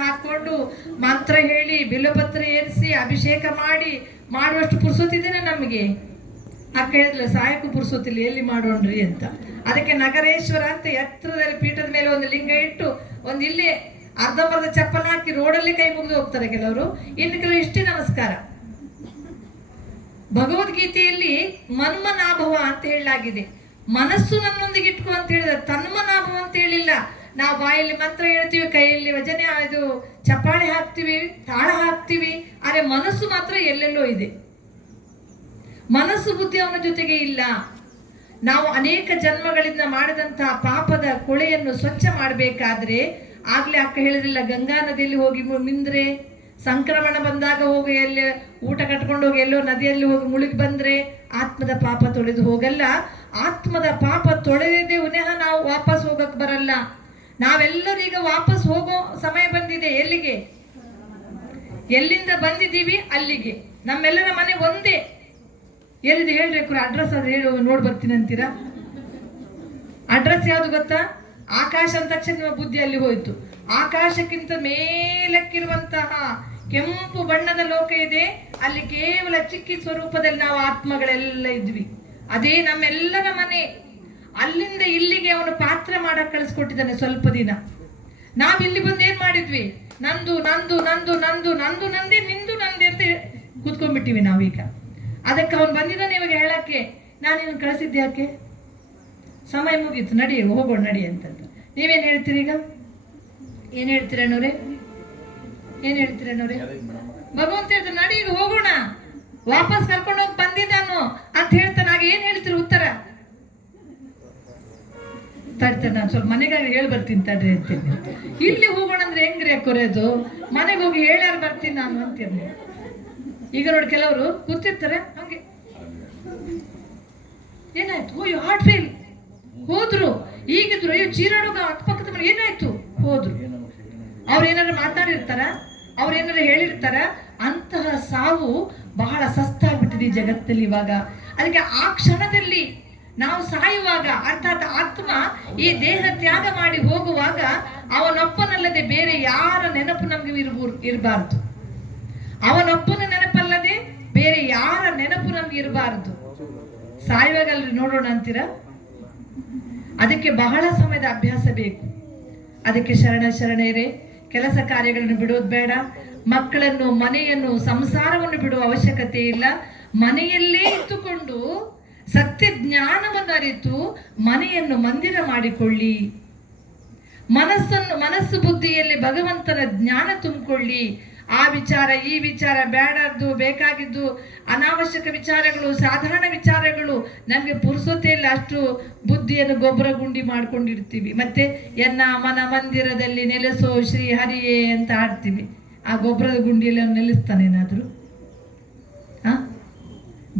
ಹಾಕೊಂಡು ಮಂತ್ರ ಹೇಳಿ ಬಿಲ್ಲಪತ್ರ ಏರಿಸಿ ಅಭಿಷೇಕ ಮಾಡಿ ಮಾಡುವಷ್ಟು ಪುರ್ಸೊತ್ತಿದ್ದೇನೆ ನಮಗೆ. ಅಕ್ಕ ಹೇಳಿದ್ಲ ಸಾಯಕ್ಕೂ ಪುರ್ಸೊತ್ತಿಲ್ಲ, ಎಲ್ಲಿ ಮಾಡೋಣ್ರಿ ಅಂತ. ಅದಕ್ಕೆ ನಗರೇಶ್ವರ ಅಂತ ಎತ್ತರದಲ್ಲಿ ಪೀಠದ ಮೇಲೆ ಒಂದು ಲಿಂಗ ಇಟ್ಟು ಒಂದು ಇಲ್ಲಿ ಅರ್ಧಂಬರ್ಧ ಚಪ್ಪಲ್ ಹಾಕಿ ರೋಡಲ್ಲಿ ಕೈ ಮುಗಿದು ಹೋಗ್ತಾರೆ ಕೆಲವರು, ಇನ್ನು ಕೆಲವರು ಇಷ್ಟೇ ನಮಸ್ಕಾರ. ಭಗವದ್ಗೀತೆಯಲ್ಲಿ ಮನ್ಮನಾಭವ ಅಂತ ಹೇಳಲಾಗಿದೆ. ಮನಸ್ಸು ನನ್ನೊಂದಿಗೆ ಇಟ್ಕೊ ಅಂತ ಹೇಳಿದ್ರೆ, ತನ್ಮನಾಭವ ಅಂತ ಹೇಳಿಲ್ಲ. ನಾವು ಬಾಯಲ್ಲಿ ಮಂತ್ರ ಹೇಳ್ತೀವಿ, ಕೈಯಲ್ಲಿ ಭಜನೆ ಇದು ಚಪ್ಪಾಳೆ ಹಾಕ್ತಿವಿ, ತಾಳ ಹಾಕ್ತಿವಿ, ಆದರೆ ಮನಸ್ಸು ಮಾತ್ರ ಎಲ್ಲೆಲ್ಲೋ ಇದೆ. ಮನಸ್ಸು ಬುದ್ಧಿ ಅವನ ಜೊತೆಗೆ ಇಲ್ಲ. ನಾವು ಅನೇಕ ಜನ್ಮಗಳಿಂದ ಮಾಡಿದಂತಹ ಪಾಪದ ಕೊಳೆಯನ್ನು ಸ್ವಚ್ಛ ಮಾಡಬೇಕಾದ್ರೆ, ಆಗ್ಲೇ ಅಕ್ಕ ಹೇಳಿದ್ರಿಲ್ಲ, ಗಂಗಾ ನದಿಯಲ್ಲಿ ಹೋಗಿ ಮಿಂದ್ರೆ, ಸಂಕ್ರಮಣ ಬಂದಾಗ ಹೋಗಿ ಎಲ್ಲಿ ಊಟ ಕಟ್ಕೊಂಡು ಹೋಗಿ ಎಲ್ಲೋ ನದಿಯಲ್ಲಿ ಹೋಗಿ ಮುಳುಗಿ ಬಂದ್ರೆ ಆತ್ಮದ ಪಾಪ ತೊಳೆದು ಹೋಗಲ್ಲ. ಆತ್ಮದ ಪಾಪ ತೊಳೆದೇ ಪುನಃ ನಾವು ವಾಪಸ್ ಹೋಗಕ್ಕೆ ಬರಲ್ಲ. ನಾವೆಲ್ಲರೂ ಈಗ ವಾಪಸ್ ಹೋಗೋ ಸಮಯ ಬಂದಿದೆ. ಎಲ್ಲಿಗೆ? ಎಲ್ಲಿಂದ ಬಂದಿದ್ದೀವಿ ಅಲ್ಲಿಗೆ. ನಮ್ಮೆಲ್ಲರ ಮನೆ ಒಂದೇ. ಎಲ್ಲಿದೆ ಹೇಳ್ರಿ, ಅಡ್ರೆಸ್ ಅದು ಹೇಳು, ನೋಡಿ ಬರ್ತೀನಿ ಅಂತೀರಾ? ಅಡ್ರೆಸ್ ಯಾವುದು ಗೊತ್ತಾ? ಆಕಾಶ ಅಂದ ತಕ್ಷಣ ನಿಮ್ಮ ಬುದ್ಧಿ ಅಲ್ಲಿ ಹೋಯ್ತು. ಆಕಾಶಕ್ಕಿಂತ ಮೇಲಕ್ಕಿರುವಂತಹ ಕೆಂಪು ಬಣ್ಣದ ಲೋಕ ಇದೆ, ಅಲ್ಲಿ ಕೇವಲ ಚಿಕ್ಕಿ ಸ್ವರೂಪದಲ್ಲಿ ನಾವು ಆತ್ಮಗಳೆಲ್ಲ ಇದ್ವಿ. ಅದೇ ನಮ್ಮೆಲ್ಲರ ಮನೆ. ಅಲ್ಲಿಂದ ಇಲ್ಲಿಗೆ ಅವನು ಪಾತ್ರ ಮಾಡಕ್ ಕಳಿಸ್ಕೊಟ್ಟಿದ್ದಾನೆ ಸ್ವಲ್ಪ ದಿನ. ನಾವಿಲ್ಲಿ ಬಂದು ಏನ್ ಮಾಡಿದ್ವಿ? ನಂದು ನಂದು ನಂದು ನಂದು ನಂದು ನಂದೇ, ನಿಂದು ನಂದೇ ಅಂತ ಕೂತ್ಕೊಂಡ್ಬಿಟ್ಟಿವಿ ನಾವೀಗ. ಅದಕ್ಕೆ ಅವನು ಬಂದಿದ್ದಾನೆ ಇವಾಗ ಹೇಳಕ್ಕೆ, ನಾನು ನಿನ್ನ ಕಳಿಸಿದ್ದೆ ಯಾಕೆ? ಸಮಯ ಮುಗೀತು, ನಡಿ ಹೋಗೋಣ ನಡಿ ಅಂತಂದು. ನೀವೇನು ಹೇಳ್ತೀರಿ ಈಗ? ಏನು ಹೇಳ್ತೀರೇನೋರೆ? ಏನು ಹೇಳ್ತೀರೇನೋರೆ? ಭಗವಂತ ಹೇಳ್ತಾರೆ ನಡಿ ಈಗ ಹೋಗೋಣ, ವಾಪಸ್ ಕರ್ಕೊಂಡು ಹೋಗಿ ಬಂದಿದ್ದಾನು ಅಂತ ಹೇಳ್ತಾನೆ. ಆಗ ಏನು ಹೇಳ್ತೀರಿ ಉತ್ತರ? ತಡ್ತಾರೆ, ನಾನು ಸ್ವಲ್ಪ ಮನೆಗಾಗಿ ಹೇಳಿ ಬರ್ತೀನಿ ತಡ್ರಿ ಅಂತೀನಿ. ಇಲ್ಲಿ ಹೋಗೋಣ ಅಂದ್ರೆ ಹೆಂಗ್ರಿ ಕೊರೆಯೋದು? ಮನೆಗೆ ಹೋಗಿ ಹೇಳ್ಯಾರು ಬರ್ತೀನಿ ನಾನು ಅಂತೀನಿ. ಈಗ ನೋಡಿ ಕೆಲವರು ಕೂತಿರ್ತಾರೆ ಹಂಗೆ, ಏನಾಯ್ತು? ಅಯ್ಯೋ ಹಾರ್ಟ್ ಫೇಲ್, ಹೋದ್ರು. ಈಗಿದ್ರು ಅಯ್ಯೋ ಚೀರಾಡುಗ ಅಕ್ಕಪಕ್ಕದ ಮನೆ, ಏನಾಯ್ತು? ಹೋದ್ರು. ಅವ್ರು ಏನಾದ್ರು ಮಾತಾಡಿರ್ತಾರ, ಅವ್ರು ಏನಾದ್ರು ಹೇಳಿರ್ತಾರ. ಅಂತಹ ಸಾವು ಬಹಳ ಸಸ್ತಾಗ್ಬಿಟ್ಟಿದೆ ಈ ಜಗತ್ತಲ್ಲಿ ಇವಾಗ. ಅದಕ್ಕೆ ಆ ಕ್ಷಣದಲ್ಲಿ ನಾವು ಸಾಯುವಾಗ, ಅರ್ಥಾತ್ ಆತ್ಮ ಈ ದೇಹ ತ್ಯಾಗ ಮಾಡಿ ಹೋಗುವಾಗ ಅವನೊಬ್ಬನಲ್ಲದೆ ಬೇರೆ ಯಾರ ನೆನಪು ನಮ್ಗೆ ಇರಬಾರ್ದು. ಅವನೊಬ್ಬನ ನೆನಪಲ್ಲದೆ ಬೇರೆ ಯಾರ ನೆನಪು ನಮ್ಗೆ ಇರಬಾರ್ದು. ಸಾಯುವಾಗ ಅಲ್ಲಿ ನೋಡೋಣ ಅಂತೀರ? ಅದಕ್ಕೆ ಬಹಳ ಸಮಯದ ಅಭ್ಯಾಸ ಬೇಕು. ಅದಕ್ಕೆ ಶರಣರೇ, ಕೆಲಸ ಕಾರ್ಯಗಳನ್ನು ಬಿಡೋದು ಬೇಡ. ಮಕ್ಕಳನ್ನು, ಮನೆಯನ್ನು, ಸಂಸಾರವನ್ನು ಬಿಡುವ ಅವಶ್ಯಕತೆ ಇಲ್ಲ. ಮನೆಯಲ್ಲೇ ಇಟ್ಟುಕೊಂಡು ಸತ್ಯ ಜ್ಞಾನವನ್ನು ಅರಿತು ಮನೆಯನ್ನು ಮಂದಿರ ಮಾಡಿಕೊಳ್ಳಿ. ಮನಸ್ಸು ಬುದ್ಧಿಯಲ್ಲಿ ಭಗವಂತನ ಜ್ಞಾನ ತುಂಬಿಕೊಳ್ಳಿ. ಆ ವಿಚಾರ ಈ ವಿಚಾರ ಬೇಡದ್ದು, ಬೇಕಾಗಿದ್ದು ಅನಾವಶ್ಯಕ ವಿಚಾರಗಳು, ಸಾಧಾರಣ ವಿಚಾರಗಳು ನಮಗೆ ಪುರುಸೊತೆಯಲ್ಲಿ ಅಷ್ಟು ಬುದ್ಧಿಯನ್ನು ಗೊಬ್ಬರ ಗುಂಡಿ ಮಾಡ್ಕೊಂಡಿರ್ತೀವಿ. ಮತ್ತೆ ಎನ್ನ ಮನ ಮಂದಿರದಲ್ಲಿ ನೆಲೆಸೋ ಶ್ರೀ ಹರಿಯೇ ಅಂತ ಆಡ್ತೀವಿ. ಆ ಗೊಬ್ಬರದ ಗುಂಡಿಯಲ್ಲಿ ಅವ್ನು ನೆಲೆಸ್ತಾನೇನಾದ್ರು?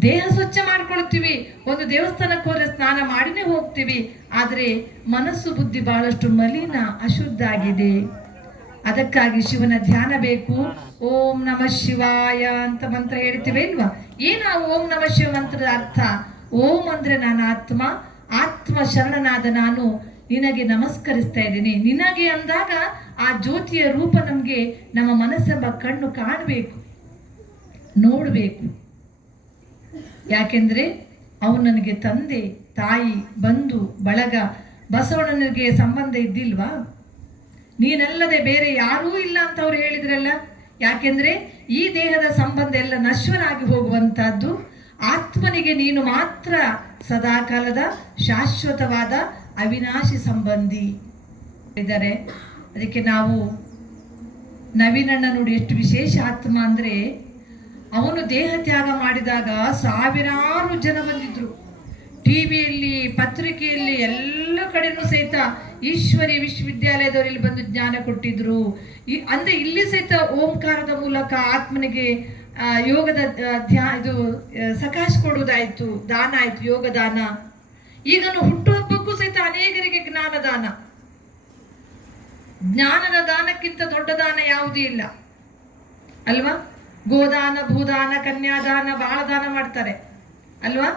ದೇಹ ಸ್ವಚ್ಛ ಮಾಡ್ಕೊಳ್ತೀವಿ, ಒಂದು ದೇವಸ್ಥಾನಕ್ಕೆ ಹೋದ್ರೆ ಸ್ನಾನ ಮಾಡಿನೇ ಹೋಗ್ತೀವಿ. ಆದರೆ ಮನಸ್ಸು ಬುದ್ಧಿ ಬಹಳಷ್ಟು ಮಲಿನ, ಅಶುದ್ಧ ಆಗಿದೆ. ಅದಕ್ಕಾಗಿ ಶಿವನ ಧ್ಯಾನ ಬೇಕು. ಓಂ ನಮಃ ಶಿವಾಯ ಅಂತ ಮಂತ್ರ ಹೇಳ್ತೀವಿ ಇಲ್ವಾ? ಏನು ಓಂ ನಮಃ ಶಿವ ಮಂತ್ರದ ಅರ್ಥ? ಓಂ ಅಂದ್ರೆ ನಾನು ಆತ್ಮ, ಆತ್ಮ ಶರಣನಾದ ನಾನು ನಿನಗೆ ನಮಸ್ಕರಿಸ್ತಾ ಇದ್ದೀನಿ. ನಿನಗೆ ಅಂದಾಗ ಆ ಜ್ಯೋತಿಯ ರೂಪ ನಮಗೆ ನಮ್ಮ ಮನಸ್ಸೆಂಬ ಕಣ್ಣು ಕಾಣಬೇಕು, ನೋಡಬೇಕು. ಯಾಕೆಂದ್ರೆ ಅವನು ನನಗೆ ತಂದೆ, ತಾಯಿ, ಬಂಧು ಬಳಗ. ಬಸವಣ್ಣನಿಗೆ ಸಂಬಂಧ ಇದ್ದಿಲ್ವಾ? ನೀನಲ್ಲದೆ ಬೇರೆ ಯಾರೂ ಇಲ್ಲ ಅಂತ ಅವ್ರು ಹೇಳಿದ್ರಲ್ಲ. ಯಾಕೆಂದ್ರೆ ಈ ದೇಹದ ಸಂಬಂಧ ಎಲ್ಲ ನಶ್ವರಾಗಿ ಹೋಗುವಂತಹದ್ದು. ಆತ್ಮನಿಗೆ ನೀನು ಮಾತ್ರ ಸದಾಕಾಲದ ಶಾಶ್ವತವಾದ ಅವಿನಾಶಿ ಸಂಬಂಧಿ ಇದ್ದಾರೆ. ಅದಕ್ಕೆ ನಾವು ನವೀನಣ್ಣ ನೋಡಿ ಎಷ್ಟು ವಿಶೇಷ ಆತ್ಮ ಅಂದ್ರೆ, ಅವನು ದೇಹ ತ್ಯಾಗ ಮಾಡಿದಾಗ ಸಾವಿರಾರು ಜನ ಬಂದಿದ್ರು. ಟಿವಿಯಲ್ಲಿ, ಪತ್ರಿಕೆಯಲ್ಲಿ, ಎಲ್ಲ ಕಡೆನೂ ಸಹಿತ ಈಶ್ವರಿ ವಿಶ್ವವಿದ್ಯಾಲಯದವರಲ್ಲಿ ಬಂದು ಜ್ಞಾನ ಕೊಟ್ಟಿದ್ರು. ಅಂದ್ರೆ ಇಲ್ಲಿ ಸಹಿತ ಓಂಕಾರದ ಮೂಲಕ ಆತ್ಮನಿಗೆ ಯೋಗದ ಇದು ಸಕಾಶ ಕೊಡುವುದಾಯ್ತು, ದಾನ ಆಯ್ತು, ಯೋಗ ದಾನ. ಈಗನು ಹುಟ್ಟುಹಬ್ಬಕ್ಕೂ ಸಹಿತ ಅನೇಕರಿಗೆ ಜ್ಞಾನದಾನ. ಜ್ಞಾನದ ದಾನಕ್ಕಿಂತ ದೊಡ್ಡ ದಾನ ಯಾವುದೂ ಇಲ್ಲ ಅಲ್ವಾ? ಗೋದಾನ, ಭೂದಾನ, ಕನ್ಯಾದಾನ, ಬಹಳ ದಾನ ಮಾಡ್ತಾರೆ ಅಲ್ವಾ?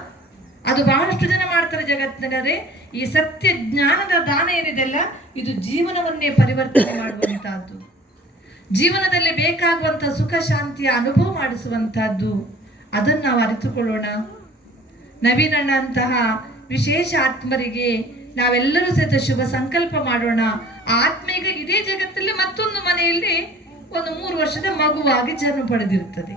ಅದು ಬಹಳಷ್ಟು ಜನ ಮಾಡ್ತಾರೆ ಜಗತ್ತಿನರೇ. ಈ ಸತ್ಯ ಜ್ಞಾನದ ದಾನ ಏನಿದೆಲ್ಲ, ಇದು ಜೀವನವನ್ನೇ ಪರಿವರ್ತನೆ ಮಾಡುವಂತಹದ್ದು. ಜೀವನದಲ್ಲಿ ಬೇಕಾಗುವಂಥ ಸುಖ ಶಾಂತಿಯ ಅನುಭವ ಮಾಡಿಸುವಂತಹದ್ದು. ಅದನ್ನು ನಾವು ಅರಿತುಕೊಳ್ಳೋಣ. ನವೀನಣ್ಣಂತಹ ವಿಶೇಷ ಆತ್ಮರಿಗೆ ನಾವೆಲ್ಲರೂ ಸಹಿತ ಶುಭ ಸಂಕಲ್ಪ ಮಾಡೋಣ. ಆ ಆತ್ಮ ಈಗ ಇದೇ ಜಗತ್ತಲ್ಲಿ ಮತ್ತೊಂದು ಮನೆಯಲ್ಲಿ ಒಂದು 3 ವರ್ಷದ ಮಗುವಾಗಿ ಜನ್ಮ ಪಡೆದಿರುತ್ತದೆ.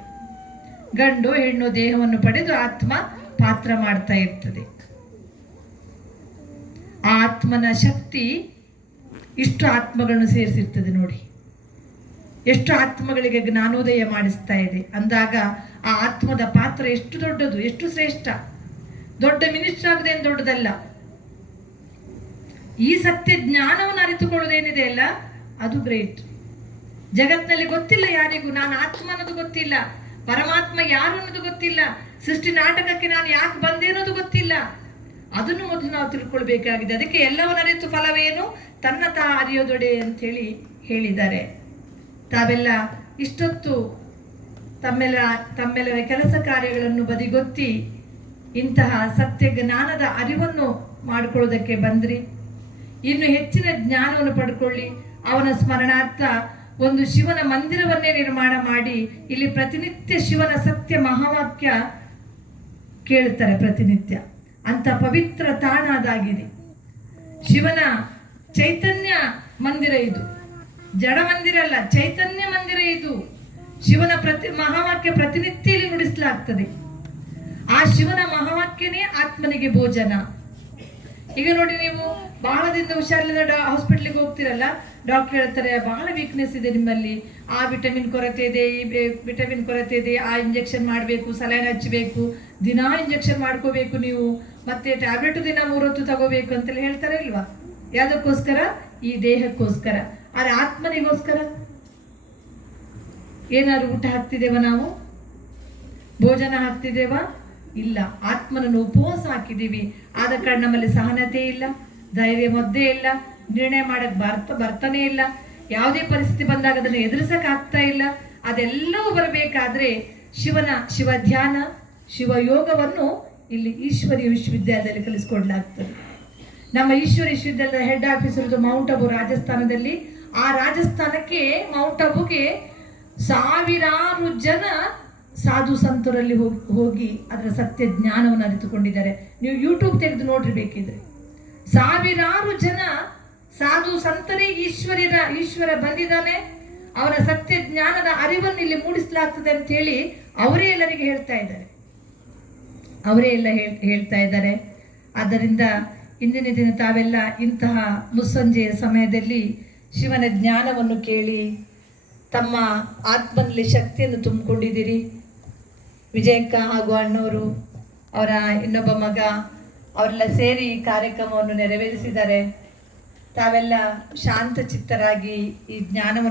ಗಂಡು ಹೆಣ್ಣು ದೇಹವನ್ನು ಪಡೆದು ಆತ್ಮ ಪಾತ್ರ ಮಾಡ್ತಾ ಇರ್ತದೆ. ಆ ಆತ್ಮನ ಶಕ್ತಿ ಇಷ್ಟು ಆತ್ಮಗಳನ್ನು ಸೇರಿಸಿರ್ತದೆ ನೋಡಿ. ಎಷ್ಟು ಆತ್ಮಗಳಿಗೆ ಜ್ಞಾನೋದಯ ಮಾಡಿಸ್ತಾ ಇದೆ ಅಂದಾಗ ಆ ಆತ್ಮದ ಪಾತ್ರ ಎಷ್ಟು ದೊಡ್ಡದು, ಎಷ್ಟು ಶ್ರೇಷ್ಠ. ದೊಡ್ಡ ಮಿನಿಸ್ಟರ್ ಆಗೋದೇನು ದೊಡ್ಡದಲ್ಲ. ಈ ಸತ್ಯ ಜ್ಞಾನವನ್ನು ಅರಿತುಕೊಳ್ಳೋದೇನಿದೆ ಅಲ್ಲ, ಅದು ಗ್ರೇಟ್. ಜಗತ್ತಿನಲ್ಲಿ ಗೊತ್ತಿಲ್ಲ ಯಾರಿಗೂ ನಾನು ಆತ್ಮ ಅನ್ನೋದು ಗೊತ್ತಿಲ್ಲ, ಪರಮಾತ್ಮ ಯಾರು ಅನ್ನೋದು ಗೊತ್ತಿಲ್ಲ, ಸೃಷ್ಟಿ ನಾಟಕಕ್ಕೆ ನಾನು ಯಾಕೆ ಬಂದೆ ಅನ್ನೋದು ಗೊತ್ತಿಲ್ಲ. ಅದನ್ನು ಮೊದಲು ನಾವು ತಿಳ್ಕೊಳ್ಬೇಕಾಗಿದೆ. ಅದಕ್ಕೆ ಎಲ್ಲವನ್ನ ಅರಿತು ಫಲವೇನು ತನ್ನ ತಾ ಅರಿಯೋದೊಡೆ ಅಂತೇಳಿ ಹೇಳಿದ್ದಾರೆ. ತಾವೆಲ್ಲ ಇಷ್ಟೊತ್ತು ತಮ್ಮೆಲ್ಲರ ಕೆಲಸ ಕಾರ್ಯಗಳನ್ನು ಬದಿಗೊತ್ತಿ ಇಂತಹ ಸತ್ಯ ಜ್ಞಾನದ ಅರಿವನ್ನು ಮಾಡಿಕೊಳ್ಳೋದಕ್ಕೆ ಬಂದ್ರಿ. ಇನ್ನು ಹೆಚ್ಚಿನ ಜ್ಞಾನವನ್ನು ಪಡ್ಕೊಳ್ಳಿ. ಅವನ ಸ್ಮರಣಾರ್ಥ ಒಂದು ಶಿವನ ಮಂದಿರವನ್ನೇ ನಿರ್ಮಾಣ ಮಾಡಿ ಇಲ್ಲಿ ಪ್ರತಿನಿತ್ಯ ಶಿವನ ಸತ್ಯ ಮಹಾವಾಕ್ಯ ಕೇಳುತ್ತಾರೆ. ಪ್ರತಿನಿತ್ಯ ಅಂತ ಪವಿತ್ರ ತಾಣ ಅದಾಗಿದೆ. ಶಿವನ ಚೈತನ್ಯ ಮಂದಿರ ಇದು, ಜಡ ಮಂದಿರ ಅಲ್ಲ, ಚೈತನ್ಯ ಮಂದಿರ ಇದು. ಶಿವನ ಮಹಾವಾಕ್ಯ ಪ್ರತಿನಿತ್ಯ ಇಲ್ಲಿ ನುಡಿಸಲಾಗ್ತದೆ. ಆ ಶಿವನ ಮಹಾವಾಕ್ಯನೇ ಆತ್ಮನಿಗೆ ಭೋಜನ. ಈಗ ನೋಡಿ, ನೀವು ಬಹಳ ದಿನದ ಹುಷಾರಿಲ್ಲದ ಹಾಸ್ಪಿಟ್ಲಿಗೆ ಹೋಗ್ತಿರಲ್ಲ, ಡಾಕ್ಟರ್ ಹೇಳ್ತಾರೆ ಬಹಳ ವೀಕ್ನೆಸ್ ಇದೆ ನಿಮ್ಮಲ್ಲಿ, ಆ ವಿಟಮಿನ್ ಕೊರತೆ ಇದೆ, ಈ ವಿಟಮಿನ್ ಕೊರತೆ ಇದೆ, ಆ ಇಂಜೆಕ್ಷನ್ ಮಾಡಬೇಕು, ಸಲೈನ್ ಹಚ್ಚಬೇಕು, ದಿನಾ ಇಂಜೆಕ್ಷನ್ ಮಾಡ್ಕೋಬೇಕು ನೀವು, ಮತ್ತೆ ಟ್ಯಾಬ್ಲೆಟ್ ದಿನ 3 ಹೊತ್ತು ತಗೋಬೇಕು ಅಂತೆಲ್ಲ ಹೇಳ್ತಾರೆ ಇಲ್ವಾ? ಯಾವುದಕ್ಕೋಸ್ಕರ? ಈ ದೇಹಕ್ಕೋಸ್ಕರ. ಆದರೆ ಆತ್ಮನಿಗೋಸ್ಕರ ಏನಾದ್ರು ಊಟ ಹಾಕ್ತಿದ್ದೇವ ನಾವು? ಭೋಜನ ಹಾಕ್ತಿದ್ದೇವ? ಇಲ್ಲ. ಆತ್ಮನನ್ನು ಉಪವಾಸ ಹಾಕಿದ್ದೀವಿ. ಆದ ಕಾರಣ ನಮ್ಮಲ್ಲಿ ಸಹನತೆ ಇಲ್ಲ, ಧೈರ್ಯ ಮದ್ದೆ ಇಲ್ಲ, ನಿರ್ಣಯ ಮಾಡಕ್ ಬರ್ತಾನೆ ಇಲ್ಲ. ಯಾವುದೇ ಪರಿಸ್ಥಿತಿ ಬಂದಾಗ ಅದನ್ನು ಎದುರಿಸಕ್ ಆಗ್ತಾ ಇಲ್ಲ. ಅದೆಲ್ಲವೂ ಬರಬೇಕಾದ್ರೆ ಶಿವ ಧ್ಯಾನ, ಶಿವಯೋಗವನ್ನು ಇಲ್ಲಿ ಈಶ್ವರಿ ವಿಶ್ವವಿದ್ಯಾಲಯದಲ್ಲಿ ಕಲಿಸ್ಕೊಡ್ಲಾಗ್ತದೆ. ನಮ್ಮ ಈಶ್ವರಿ ವಿಶ್ವವಿದ್ಯಾಲಯದ ಹೆಡ್ ಆಫೀಸ್ ಇರೋದು ಮೌಂಟ್ ಅಬು ರಾಜಸ್ಥಾನದಲ್ಲಿ. ಆ ರಾಜಸ್ಥಾನಕ್ಕೆ ಮೌಂಟ್ ಅಬುಗೆ ಸಾವಿರಾರು ಜನ ಸಾಧು ಸಂತರಲ್ಲಿ ಹೋಗಿ ಅದರ ಸತ್ಯ ಜ್ಞಾನವನ್ನು ಅರಿತುಕೊಂಡಿದ್ದಾರೆ. ನೀವು ಯೂಟ್ಯೂಬ್ ತೆಗೆದು ನೋಡಿರ್ಬೇಕಿದ್ರೆ ಸಾವಿರಾರು ಜನ ಸಾಧು ಸಂತರೇ ಈಶ್ವರ ಬಂದಿದ್ದಾನೆ, ಅವರ ಸತ್ಯ ಜ್ಞಾನದ ಅರಿವನ್ನು ಇಲ್ಲಿ ಮೂಡಿಸಲಾಗ್ತದೆ ಅಂತ ಹೇಳಿ ಅವರೇ ಎಲ್ಲರಿಗೆ ಹೇಳ್ತಾ ಇದ್ದಾರೆ. ಹೇಳ್ತಾ ಇದ್ದಾರೆ. ಆದ್ದರಿಂದ ಇಂದಿನ ದಿನ ತಾವೆಲ್ಲ ಇಂತಹ ಮುಸ್ಸಂಜೆಯ ಸಮಯದಲ್ಲಿ ಶಿವನ ಜ್ಞಾನವನ್ನು ಕೇಳಿ ತಮ್ಮ ಆತ್ಮನಲ್ಲಿ ಶಕ್ತಿಯನ್ನು ತುಂಬಿಕೊಂಡಿದ್ದೀರಿ. ವಿಜಯಕ್ಕ ಹಾಗೂ ಅಣ್ಣವರು, ಅವರ ಇನ್ನೊಬ್ಬ ಮಗ, ಅವರೆಲ್ಲ ಸೇರಿ ಈ ಕಾರ್ಯಕ್ರಮವನ್ನು ನೆರವೇರಿಸಿದ್ದಾರೆ. ತಾವೆಲ್ಲ ಶಾಂತ ಚಿತ್ತರಾಗಿ ಈ ಜ್ಞಾನವನ್ನು